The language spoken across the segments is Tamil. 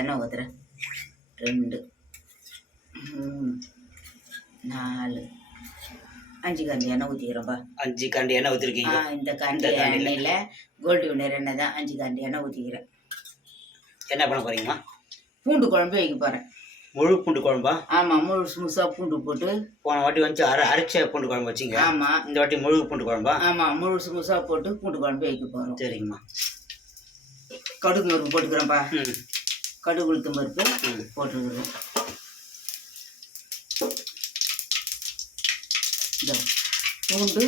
எண்ணெய் ஊற்றுறேன். 2 3 4 5 கரண்டி எண்ணெய் ஊற்றிக்கிறோம்ப்பா. 5 கரண்டி எண்ணெய் ஊற்றிருக்கீங்க. இந்த கரண்டி எண்ணெயில் கோல்டு வினர் எண்ணெய் தான். 5 கரண்டி எண்ணெய் ஊற்றிக்கிறேன். என்ன பண்ண போகிறீங்கம்மா? பூண்டு குழம்பு வைக்க போகிறேன். முழு பூண்டு குழம்பா? ஆமாம், முழுசாக பூண்டு போட்டு. போன வாட்டி வந்து அரைச்ச பூண்டு குழம்பு வச்சிங்க. ஆமாம். இந்த வாட்டி முழு பூண்டு குழம்பா? ஆமாம், முழுசாக போட்டு பூண்டு குழம்பு வைக்க போகிறோம். சரிங்கம்மா. கடுகு பருப்பு போட்டுக்கிறோம்ப்பா. கடுகு உளுத்தம் பருப்பு போட்டுருக்குறோம். இதோ பூண்டு,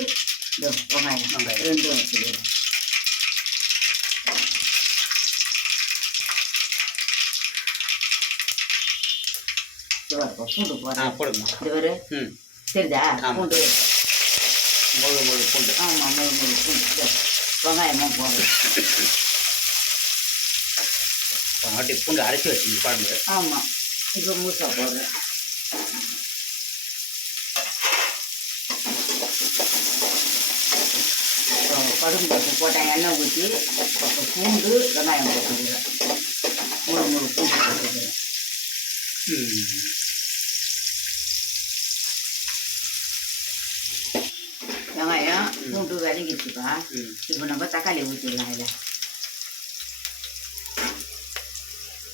இதோ வெங்காயம் 2 வச்சுக்கிறோம். பூண்டு போடுறேன். போடுங்க. இது ஒரு சரிதா? பூண்டு முழு பூண்டு. ஆமாம், முழு பூண்டு. வெங்காயமாக போடுறேன். வாட்டி பூண்டு அரைச்சி வச்சுங்க குழம்பு. ஆமாம், இப்போ முழுசாக போடுறேன். கடுகு பருப்பு போட்டேன், எண்ணெய் ஊற்றி அப்புறம் பூண்டு வெங்காயம் போட்டுக்கிறேன். முழு பூண்டு போட்டுக்கிறேன். வெங்காயம் பூண்டு விளங்கிடுச்சுப்பா. இப்போ நம்ம தக்காளி ஊற்றிடலாம். இதில்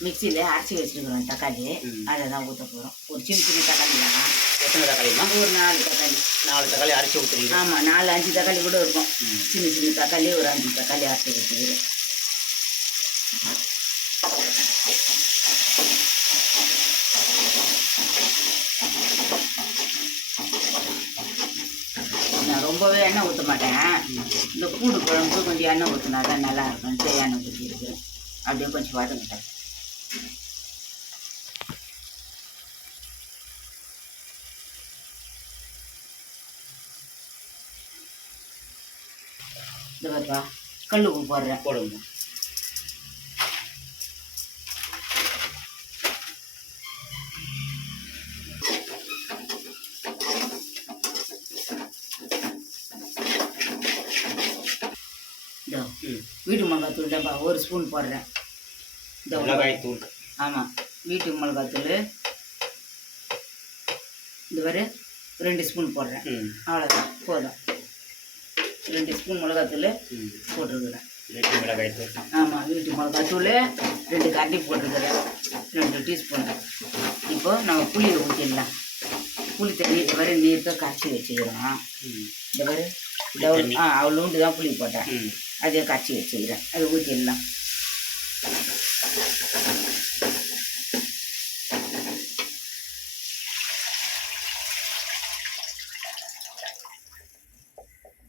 மிக்சியில் அரைச்சி வச்சுருக்குறோம் தக்காளி, அதை தான் ஊற்ற போகிறோம். ஒரு சின்ன தக்காளி தான். எத்தனை தக்காளிமா? ஒரு 4 தக்காளி. 4 தக்காளி அரைச்சி ஊற்றுறீங்க? ஆமாம், 4-5 தக்காளி கூட இருக்கும். சின்ன தக்காளி ஒரு 5 தக்காளி அரைச்சி வச்சுக்கிறேன். நான் ரொம்பவே எண்ணெய் ஊற்ற மாட்டேன். இந்த பூண்டு குழம்பு கொஞ்சம் எண்ணெய் ஊற்றினா தான் நல்லா இருக்கும்ட்டு எண்ணெய் ஊற்றி இருக்கிறேன். அப்படியே கொஞ்சம் வதங்கிட்டேன். இந்த வருவா கல் உப்பு போடுறேன். போடுங்க. வீட்டு மிளகாத்தூள் தான்ப்பா, 1 ஸ்பூன் போடுறேன். இந்த மிளகாய்த்தூள். ஆமாம், வீட்டு மிளகாத்தூள். இந்த வரை 2 ஸ்பூன் போடுறேன். அவ்வளோதான், போதும். 2 ஸ்பூன் மிளகாத்தூள் போட்டிருக்கிறேன். வீட்டு மிளகாய்த்தூள். ஆமாம், வீட்டு மிளகாத்தூள் 2 கரண்டி போட்டிருக்கிறேன். 2 டீஸ்பூன். இப்போ நம்ம புளியை ஊற்றிடலாம். புளி தண்ணி இந்த வரை நீர்க்க கரைச்சி வச்சுக்கிறோம். இந்த வரை அவ்வளோண்டு தான் புளி போட்டேன். அதே கரைச்சி வச்சுக்கிறேன். அதை ஊற்றிடலாம்.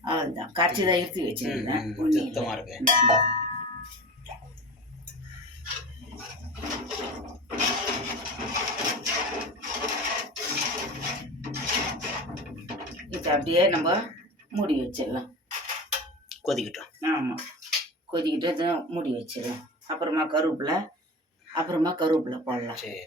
அவ்வளோதான், கரைச்சி தான் எடுத்து வச்சுருந்தேன். சுத்தமாக இருக்கு. இப்போ அப்படியே நம்ம மூடி வச்சிடலாம். கொதிக்கிட்டோம். ஆமாம், கொதிக்கிட்டு மூடி வச்சிடலாம். அப்புறமா கருவேப்பிலை போடலாம். சரி.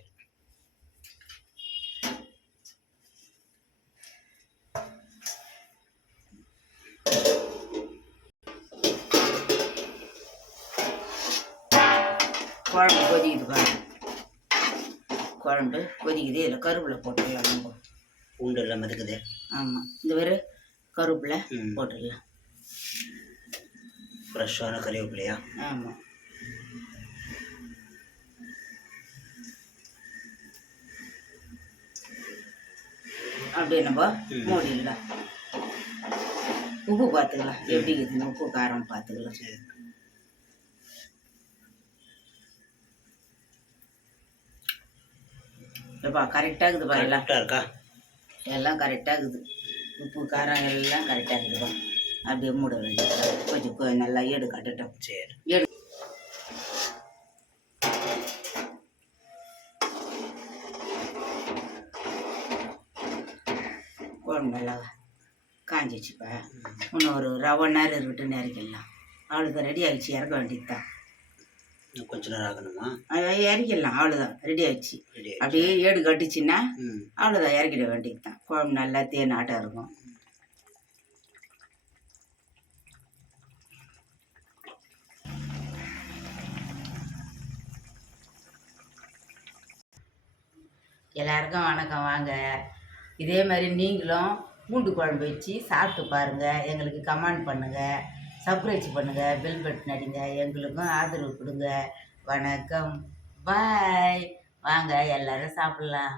குழம்பு கொதிக்குது பாருங்க. குழம்பு கொதிக்குது. இதில் கருவேப்பிலை போட்டுடலாம். நம்ம பூண்டு எல்லாம் இருக்குது. ஆமாம், இந்த வேறு கருவேப்பிலை போட்டுடலாம். ஃப்ரெஷ்ஷான கருவேப்பிலையா? ஆமாம். அப்படியே நம்ம மூடிடலாம். உப்பு பார்த்துக்கலாம், எப்படி இருக்குதுன்னு உப்பு காரம் பார்த்துக்கலாம். சரி. எப்பா கரெக்டாக இருக்குதுப்பா. எல்லாம் கரெக்டாக இருக்கா? எல்லாம் கரெக்டாக இருக்குது. உப்பு காரம் எல்லாம் கரெக்டாக இருக்குதுப்பா. அப்படியே மூட வேண்டியது. கொஞ்சம் நல்லா ஏடு கட்டட்டும். சரி. ஏடு குழம்பு நல்லா காஞ்சிச்சுப்பா. இன்னும் ஒரு 1 நேரம் இருக்கட்டும், இறக்கிடலாம். அவளுக்கு ரெடி ஆகிடுச்சு, இறக்க வேண்டியது தான். கொஞ்ச நேரம் ஆகணுமா? இறக்கிடலாம், அவ்வளோதான், ரெடி ஆகிடுச்சு. அப்படியே ஏடு கட்டுச்சுன்னா அவ்வளோதான், இறக்கிட வேண்டியது தான். குழம்பு நல்லா தேனாட்டம் இருக்கும். எல்லாருக்கும் வணக்கம். வாங்க, இதே மாதிரி நீங்களும் பூண்டு குழம்பு வச்சு சாப்பிட்டு பாருங்கள். எங்களுக்கு கமெண்ட் பண்ணுங்கள், சப்ஸ்கிரைப் பண்ணுங்கள், பெல் பட்டன் அடிங்க, எங்களுக்கும் ஆதரவு கொடுங்க. வணக்கம், பாய். வாங்க, எல்லாரும் சாப்பிட்லாம்.